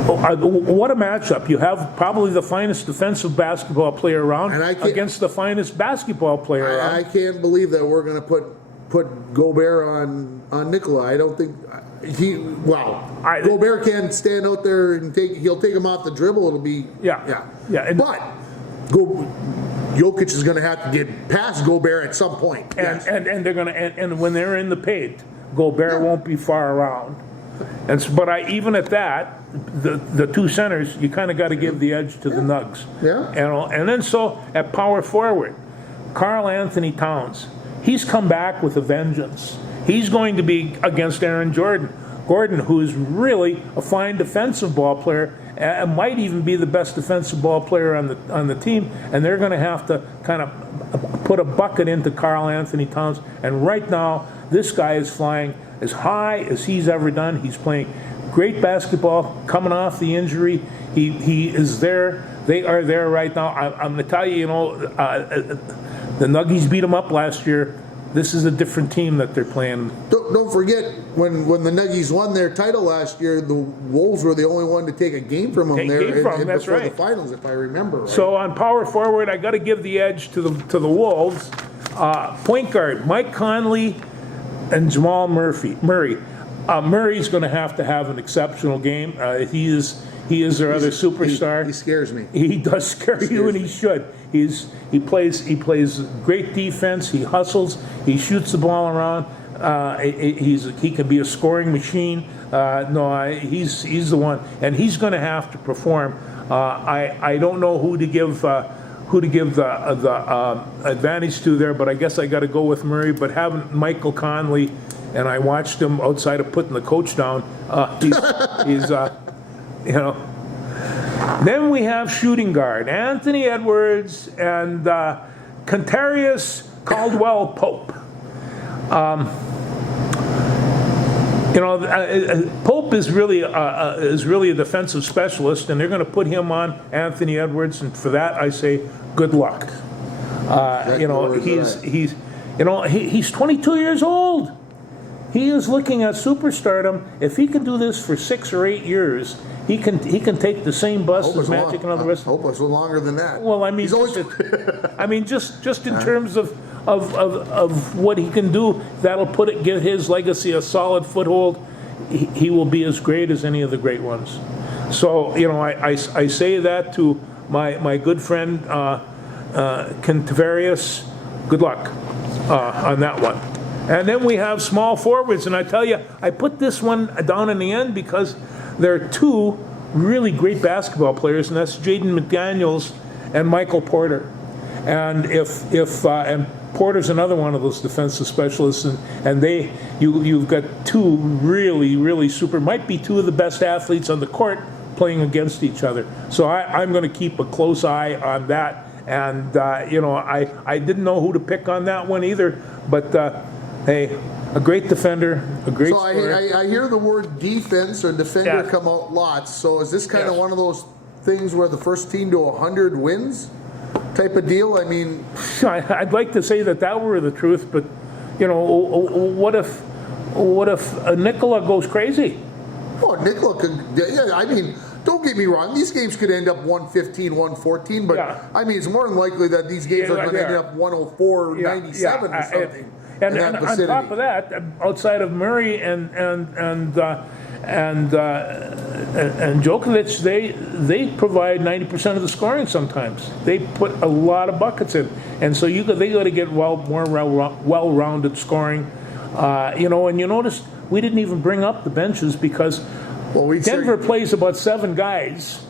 what a matchup. You have probably the finest defensive basketball player around against the finest basketball player around. I can't believe that we're going to put Gobert on Nikola. I don't think Gobert can stand out there and he'll take him off the dribble. It'll be but Jokic is going to have to get past Gobert at some point. And they're going to and when they're in the paint, Gobert won't be far around. But even at that, the two centers, you kind of got to give the edge to the Nugs. Yeah. And then so at power forward, Karl Anthony Towns. He's come back with a vengeance. He's going to be against Aaron Gordon, who is really a fine defensive ball player, and might even be the best defensive ball player on the team. And they're going to have to kind of put a bucket into Karl Anthony Towns. And right now, this guy is flying as high as he's ever done. He's playing great basketball, coming off the injury. He is there. They are there right now. I'm going to tell you, the Nuggies beat them up last year. This is a different team that they're playing. Don't forget, when the Nuggies won their title last year, the Wolves were the only one to take a game from them before the finals, if I remember right. So on power forward, I got to give the edge to the Wolves. Point guard, Mike Conley and Jamal Murray. Murray's going to have an exceptional game. He is their other superstar. He scares me. He does scare you, and he should. He plays great defense. He hustles. He shoots the ball around. He can be a scoring machine. He's the one, and he's going to have to perform. I don't know who to give the advantage to there, but I guess I got to go with Murray. But having Michael Conley, and I watched him outside of putting the coach down. He's Then we have shooting guard Anthony Edwards and Kentarius Caldwell Pope. Pope is really a defensive specialist, and they're going to put him on Anthony Edwards, and for that I say good luck. He's 22 years old. He is looking at superstardom. If he can do this for 6 or 8 years, he can take the same bus as Magic and all the rest. I hope it's longer than that. Well, I mean, just in terms of what he can do, that'll give his legacy a solid foothold. He will be as great as any of the great ones. So I say that to my good friend Kentarius. Good luck on that one. And then we have small forwards, and I tell you, I put this one down in the end because there are two really great basketball players, and that's Jaden McDaniels and Michael Porter. And and Porter's another one of those defensive specialists, and you've got two really super, might be two of the best athletes on the court playing against each other. So I'm going to keep a close eye on that. And I didn't know who to pick on that one either, but. Hey, a great defender, a great scorer. I hear the word defense or defender come out lots. So is this kind of one of those things where the first team to 100 wins type of deal? I mean, I'd like to say that were the truth, but what if Nikola goes crazy? Oh, Nikola could. Yeah, I mean. Don't get me wrong, these games could end up 115, 114, but I mean, it's more than likely that these games are going to end up 104, 97 or something. And on top of that, outside of Murray and Djokovic, they provide 90% of the scoring sometimes. They put a lot of buckets in, and so they got to get more well-rounded scoring. You know, and you notice we didn't even bring up the benches because Denver plays about 7 guys,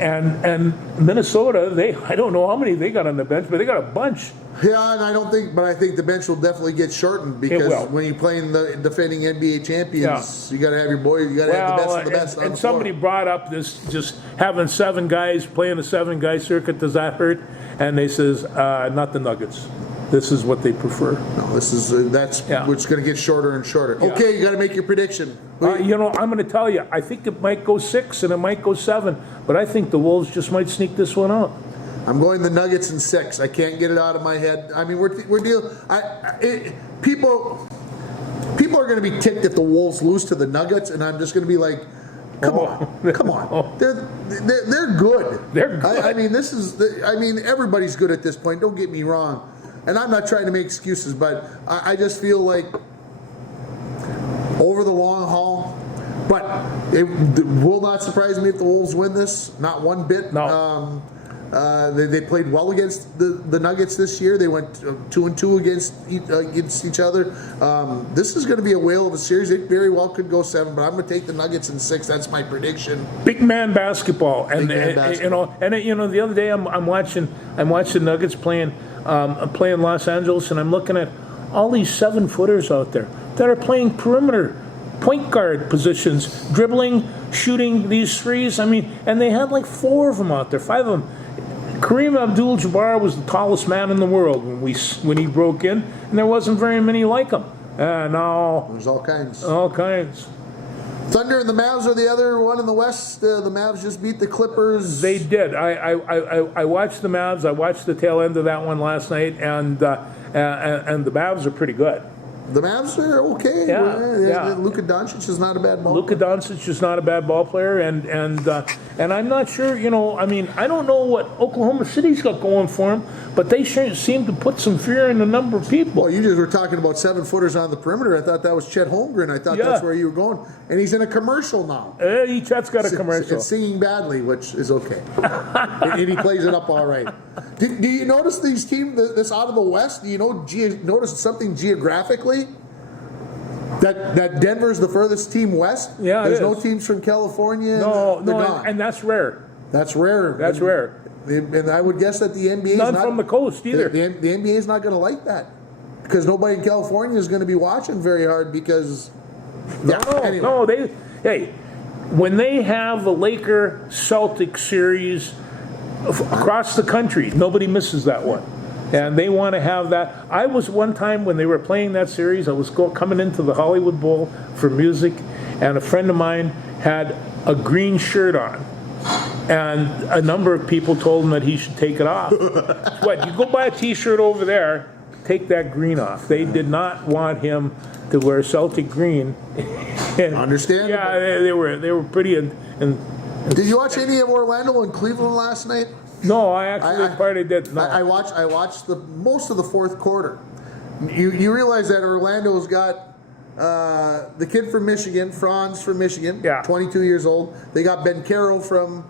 and Minnesota, I don't know how many they got on the bench, but they got a bunch. Yeah, and I think the bench will definitely get shortened because when you're playing the defending NBA champions, you got to have your boys, you got to have the best of the best. And somebody brought up this, just having 7 guys playing a 7-guy circuit, does that hurt? And they says, not the Nuggets. This is what they prefer. No, this is that's what's going to get shorter and shorter. Okay, you got to make your prediction. You know, I'm going to tell you, I think it might go 6 and it might go 7, but I think the Wolves just might sneak this one out. I'm going the Nuggets in 6. I can't get it out of my head. I mean, we're dealing. People are going to be ticked if the Wolves lose to the Nuggets, and I'm just going to be like, come on. They're good. They're good. I mean, everybody's good at this point. Don't get me wrong. And I'm not trying to make excuses, but I just feel like over the long haul. But it will not surprise me if the Wolves win this. Not one bit. No. They played well against the Nuggets this year. They went 2-2 against each other. This is going to be a whale of a series. It very well could go 7, but I'm going to take the Nuggets in 6. That's my prediction. Big man basketball, and you know, the other day I'm watching Nuggets playing Los Angeles, and I'm looking at all these 7-footers out there that are playing perimeter point guard positions, dribbling, shooting these threes. I mean, and they had like 4 of them out there, 5 of them. Kareem Abdul-Jabbar was the tallest man in the world when he broke in, and there wasn't very many like him. No, there's all kinds. All kinds. Thunder and the Mavs are the other one in the West. The Mavs just beat the Clippers. They did. I watched the Mavs. I watched the tail end of that one last night, and the Mavs are pretty good. The Mavs are okay. Yeah. Luka Doncic is not a bad ball player. Luka Doncic is not a bad ball player, and I'm not sure. You know, I mean, I don't know what Oklahoma City's got going for them, but they sure seem to put some fear in a number of people. Well, you just were talking about 7-footers on the perimeter. I thought that was Chet Holmgren. I thought that's where you were going, and he's in a commercial now. Chet's got a commercial. And singing badly, which is okay, and he plays it up all right. Do you notice these teams this out of the West? Do you notice something geographically? That Denver's the furthest team west. Yeah, there's no teams from California. No, gone. And that's rare. That's rare. That's rare. And I would guess that the NBA is none from the coast either. The NBA is not going to like that because nobody in California is going to be watching very hard because. When they have the Laker Celtic series across the country, nobody misses that one. And they want to have that. I was one time when they were playing that series, I was coming into the Hollywood Bowl for music, and a friend of mine had a green shirt on. And a number of people told him that he should take it off. You go buy a T-shirt over there, take that green off. They did not want him to wear Celtic green. Understandable. Yeah, they were pretty. And did you watch any of Orlando and Cleveland last night? No, I did. No. I watched most of the fourth quarter. You realize that Orlando's got the kid from Michigan, Franz from Michigan, 22 years old. They got Ben Carroll from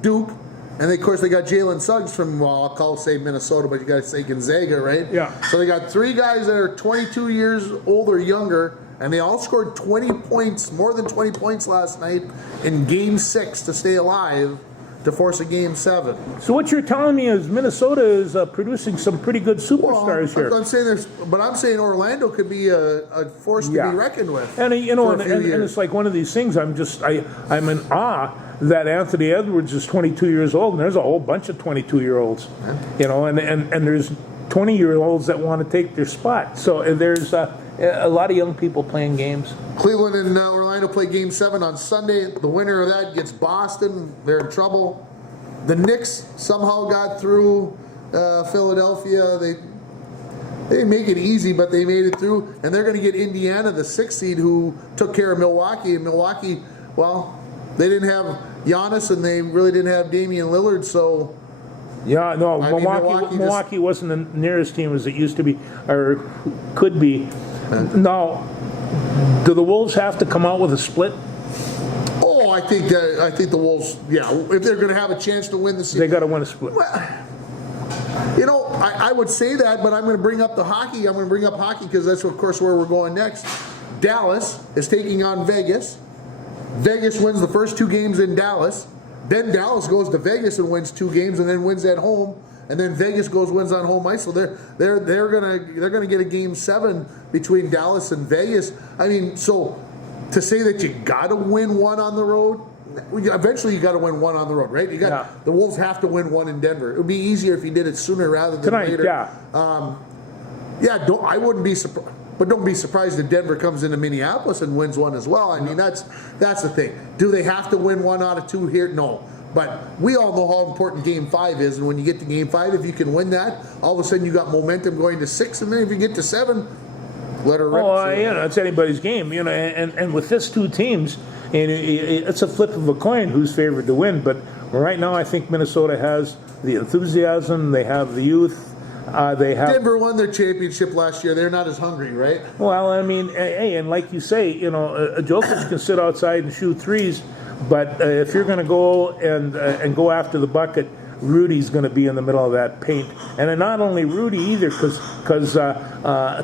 Duke, and of course they got Jalen Suggs from, I'll say Minnesota, but you got to say Gonzaga, right? Yeah. So they got 3 guys that are 22 years old or younger, and they all scored 20 points, more than 20 points last night in Game 6 to stay alive, to force a Game 7. So what you're telling me is Minnesota is producing some pretty good superstars here. I'm saying Orlando could be a force to be reckoned with. And and it's like one of these things. I'm in awe that Anthony Edwards is 22 years old, and there's a whole bunch of 22-year-olds. And there's 20-year-olds that want to take their spot. So there's a lot of young people playing games. Cleveland and Orlando play Game 7 on Sunday. The winner of that gets Boston. They're in trouble. The Knicks somehow got through Philadelphia. They didn't make it easy, but they made it through. And they're going to get Indiana, the 6th seed, who took care of Milwaukee. And Milwaukee, they didn't have Giannis, and they really didn't have Damian Lillard, so... Yeah, no, Milwaukee wasn't the nearest team as it used to be, or could be. Now, do the Wolves have to come out with a split? Oh, I think the Wolves, if they're going to have a chance to win the season. They got to win a split. Well, I would say that, but I'm going to bring up the hockey. I'm going to bring up hockey because that's, of course, where we're going next. Dallas is taking on Vegas. Vegas wins the first 2 games in Dallas. Then Dallas goes to Vegas and wins 2 games, and then wins at home. And then Vegas wins on home ice. So they're gonna get a game 7 between Dallas and Vegas. I mean, so to say that you got to win one on the road. Eventually, you got to win one on the road, right? The Wolves have to win one in Denver. It would be easier if you did it sooner rather than later. I wouldn't be surprised, but don't be surprised if Denver comes into Minneapolis and wins one as well. I mean, that's the thing. Do they have to win 1 out of 2 here? No. But we all know how important Game 5 is, and when you get to Game 5, if you can win that, all of a sudden you got momentum going to 6, and then if you get to 7, let her rip. It's anybody's game, and with this 2 teams. And it's a flip of a coin who's favored to win. But right now, I think Minnesota has the enthusiasm. They have the youth. Denver won their championship last year. They're not as hungry, right? Well, I mean, hey, and like you say, Jokic can sit outside and shoot threes. But if you're going to go and go after the bucket, Rudy's going to be in the middle of that paint, and then not only Rudy either, because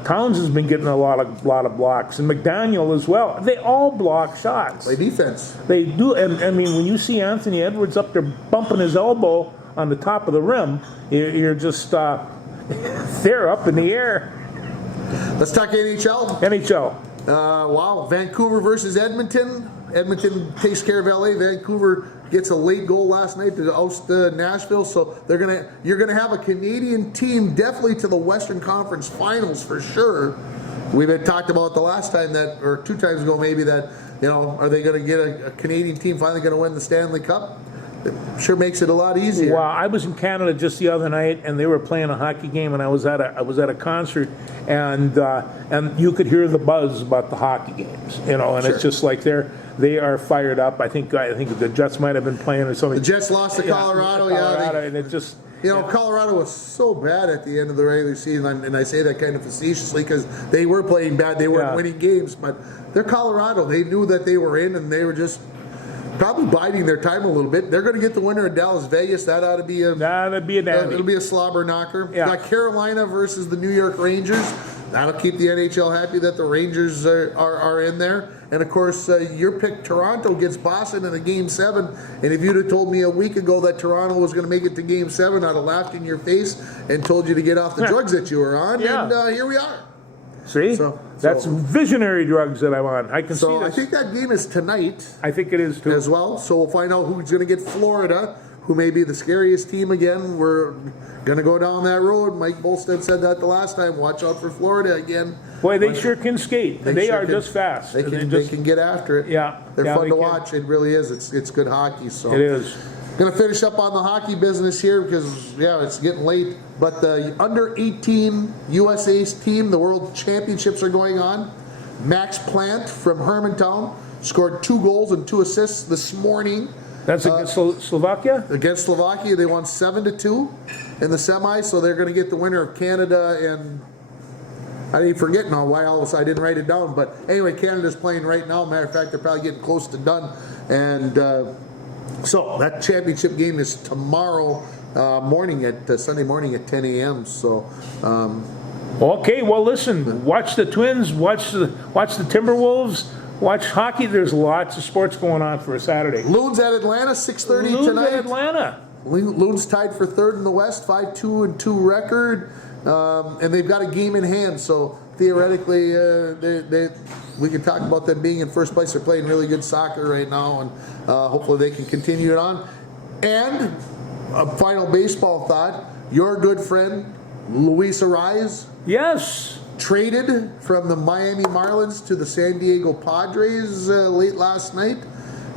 Towns has been getting a lot of blocks, and McDaniel as well. They all block shots. Play defense. They do, and I mean when you see Anthony Edwards up there bumping his elbow on the top of the rim, you're just they're up in the air. Let's talk NHL. NHL. Vancouver versus Edmonton. Edmonton takes care of LA. Vancouver gets a late goal last night to oust Nashville. So you're gonna have a Canadian team definitely to the Western Conference Finals for sure. We've had talked about the last time or 2 times ago maybe that are they going to get a Canadian team finally going to win the Stanley Cup? It sure makes it a lot easier. Well, I was in Canada just the other night, and they were playing a hockey game, and I was at a concert, and you could hear the buzz about the hockey games, and sure. It's just like they are fired up. I think the Jets might have been playing or something. The Jets lost to Colorado, and it just. Colorado was so bad at the end of the regular season, and I say that kind of facetiously because they were playing bad. They weren't winning games, but they're Colorado. They knew that they were in, and they were just probably biding their time a little bit. They're going to get the winner in Dallas Vegas. That ought to be a dandy. It'll be a slobber knocker. Yeah. Got Carolina versus the New York Rangers. That'll keep the NHL happy that the Rangers are in there. And of course, your pick Toronto gets Boston in a Game 7. And if you'd have told me a week ago that Toronto was going to make it to Game 7, I'd have laughed in your face and told you to get off the drugs that you were on. Yeah. And here we are. See? That's visionary drugs that I'm on. I can see this. I think that game is tonight. I think it is too. As well. So we'll find out who's going to get Florida, who may be the scariest team again. We're going to go down that road. Mike Bolstead said that the last time. Watch out for Florida again. Boy, they sure can skate. They are just fast. They can get after it. Yeah. They're fun to watch. It really is. It's good hockey. So it is. Going to finish up on the hockey business here because, it's getting late. But the under-18 USA's team, the World Championships are going on. Max Plant from Hermantown scored 2 goals and 2 assists this morning. That's against Slovakia? Against Slovakia. They won 7-2 in the semis, so they're going to get the winner of Canada and... I didn't forget now why I didn't write it down. But anyway, Canada's playing right now. Matter of fact, they're probably getting close to done. And... so that championship game is tomorrow morning Sunday morning at 10 a.m. So, okay. Well, listen. Watch the Twins. Watch the Timberwolves. Watch hockey. There's lots of sports going on for a Saturday. Loons at Atlanta, 6:30 tonight. At Atlanta. Loons tied for 3rd in the West, 5-2-2 record, and they've got a game in hand. So theoretically, we can talk about them being in first place. They're playing really good soccer right now, and hopefully they can continue it on. And a final baseball thought, your good friend, Luis Arraez. Yes. Traded from the Miami Marlins to the San Diego Padres late last night.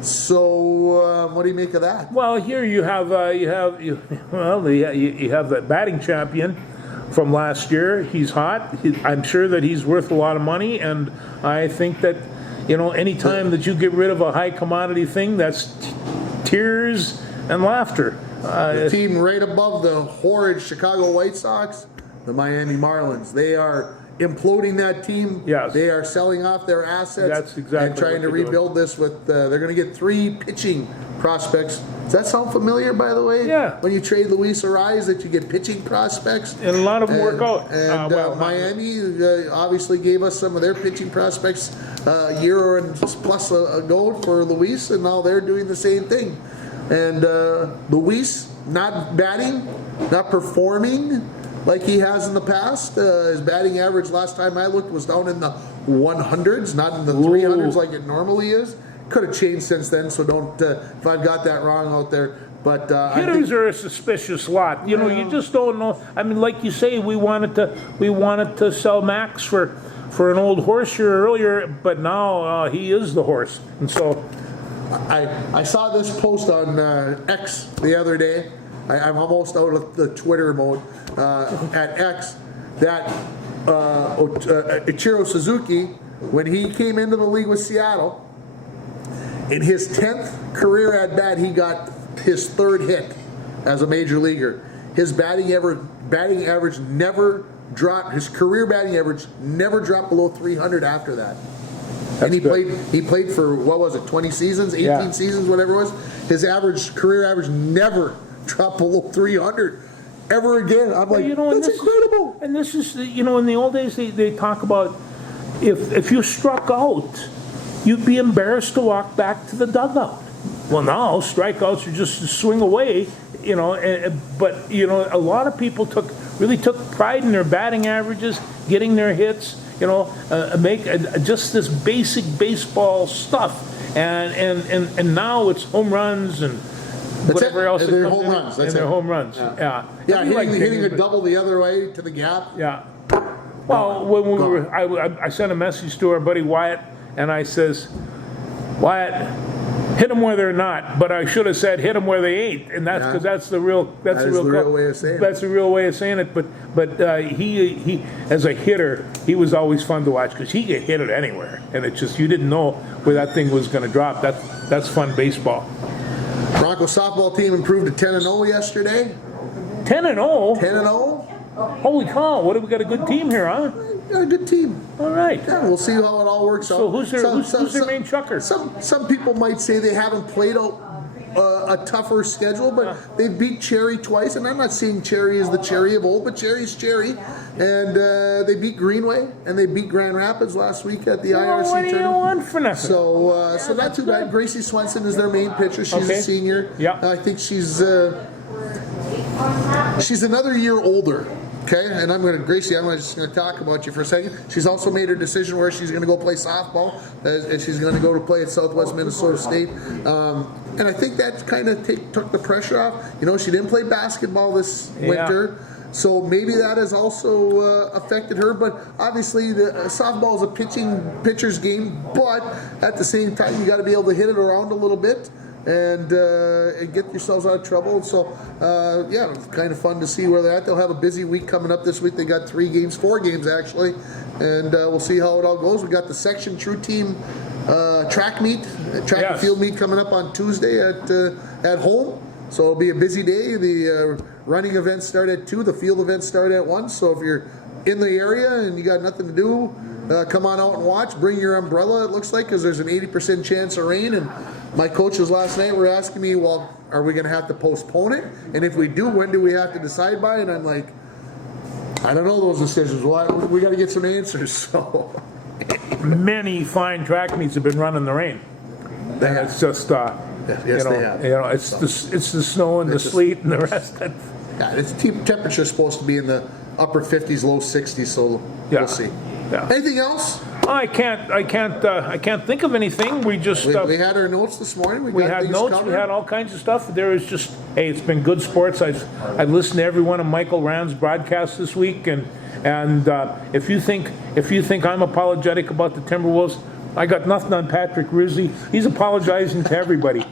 So, what do you make of that? Well, here you have the batting champion from last year. He's hot. I'm sure that he's worth a lot of money, and I think that any time that you get rid of a high commodity thing, that's tears and laughter. The team right above the horrid Chicago White Sox, the Miami Marlins. They are imploding that team. Yes. They are selling off their assets. That's exactly and trying what to they're rebuild this with. They're going to get 3 pitching prospects. Does that sound familiar, by the way? Yeah. When you trade Luis Arraez, that you get pitching prospects. And a lot of them work out. And Miami obviously gave us some of their pitching prospects a year and plus ago for Luis, and now they're doing the same thing. And Luis not batting, not performing like he has in the past. His batting average last time I looked was down in the 100s, not in the 300s like it normally is. Could have changed since then, so don't, if I've got that wrong out there. But hitters are a suspicious lot. You know, you just don't know. I mean, like you say, we wanted to sell Max for an old horse here earlier, but now he is the horse. And so I saw this post on X the other day. I'm almost out of the Twitter mode at X. That Ichiro Suzuki, when he came into the league with Seattle, in his 10th career at bat, he got his 3rd hit as a major leaguer. His batting average never dropped. His career batting average never dropped below 300 after that. And he played for, what was it, 20 seasons, 18 seasons, whatever it was. His career average never dropped below 300 ever again. I'm like, that's incredible. And this is, you know, in the old days they talk about if you struck out, you'd be embarrassed to walk back to the dugout. Well, now strikeouts are just a swing away, you know. But you know, a lot of people really took pride in their batting averages, getting their hits, you know, make just this basic baseball stuff, and now it's home runs and whatever else. And their home runs. And their home runs. Yeah. Hitting a double the other way to the gap. Yeah. Well, when we were, I sent a message to our buddy Wyatt, and I says, Wyatt, hit them where they're not, but I should have said hit them where they ain't, and that's because that's the real way of saying it. That's the real way of saying it. But he as a hitter, he was always fun to watch because he could hit it anywhere, and it's just you didn't know where that thing was going to drop. That's fun baseball. Broncos softball team improved to 10-0 yesterday. 10-0. 10-0. Holy cow! What have we got a good team here, huh? Got a good team. All right. Yeah, we'll see how it all works out. So who's their main chucker? Some people might say they haven't played a tougher schedule, but they beat Cherry twice, and I'm not saying Cherry is the Cherry of old, but Cherry's Cherry, and they beat Greenway and they beat Grand Rapids last week at the IRC what do you tournament. want for nothing? So not too bad. Gracie Swenson is their main pitcher. She's a senior. Yeah. I think she's another year older. Okay, and Gracie, I'm just going to talk about you for a second. She's also made her decision where she's going to go play softball, and she's going to go to play at Southwest Minnesota State. And I think that kind of took the pressure off. You know, she didn't play basketball this winter, so maybe that has also affected her. But obviously, the softball is a pitcher's game, but at the same time, you got to be able to hit it around a little bit. And get yourselves out of trouble. So, it's kind of fun to see where they're at. They'll have a busy week coming up this week. They got 4 games actually, and we'll see how it all goes. We got the Section True Team track and field meet coming up on Tuesday at home. So it'll be a busy day. The running events start at 2. The field events start at 1. So if you're in the area and you got nothing to do, come on out and watch. Bring your umbrella, it looks like, because there's an 80% chance of rain. And my coaches last night were asking me, well, are we going to have to postpone it? And if we do, when do we have to decide by? And I'm like, I don't know those decisions. Well, we got to get some answers. So many fine track meets have been run in the rain. And it's just, they have. You know, it's the snow and the sleet and the rest. Its temperature is supposed to be in the upper 50s, low 60s. So we'll see. Yeah. Anything else? I can't think of anything. We just we had our notes this morning. We had notes. covered. We had all kinds of stuff. There was just it's been good sports. I've listened to every one of Michael Rand's broadcasts this week, and if you think I'm apologetic about the Timberwolves, I got nothing on Patrick Rizzi. He's apologizing to everybody,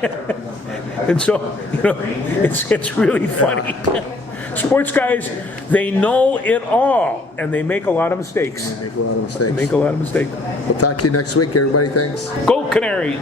and so you know it's really funny. Sports guys, they know it all, and they make a lot of mistakes. We'll talk to you next week, everybody. Thanks. Go Canaries!